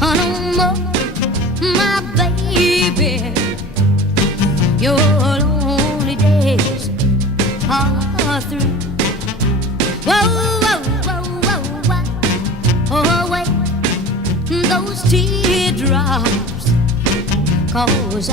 Oh, no more, my baby. Your lonely days are through. Whoa, whoa, whoa, whoa, whoa. Oh, wait, those teardrops, 'cause I